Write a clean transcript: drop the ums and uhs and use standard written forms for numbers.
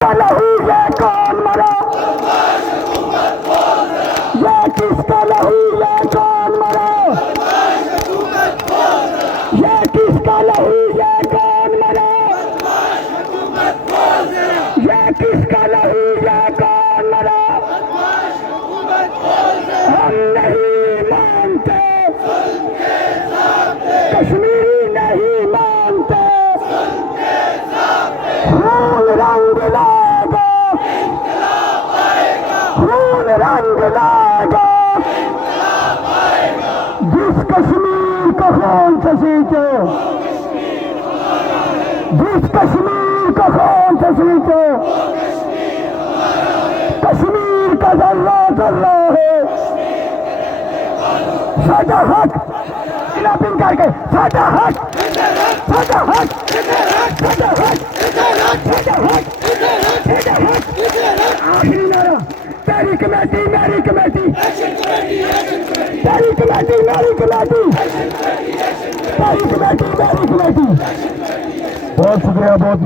کا لہو یہ کون مرا، یہ کس کا لہو یہ کون مرا، یہ کس کا لہو یہ کون مرا، یہ کس کا لہو یہ کون مرا، ہم نہیں مانتے کشمیری نہیں مانتے، خون رنگ لاگا خون رنگ لاگا، جس کشمیر کو خون سے سینچے، جس کشمیر کو خون سے سینچے، کشمیر کا ذرہ ذرہ ہے، ساڈا حق کلپنگ کر کے، ساڈا حق ساڈا حق ساڈا حق ساڈا حق ساڈا حق، آخری نعرہ تحریک کمیٹی میری کمیٹی، تحریک کمیٹی میری کمیٹی، تحریک کمیٹی میری کمیٹی۔ بہت شکریہ، بہت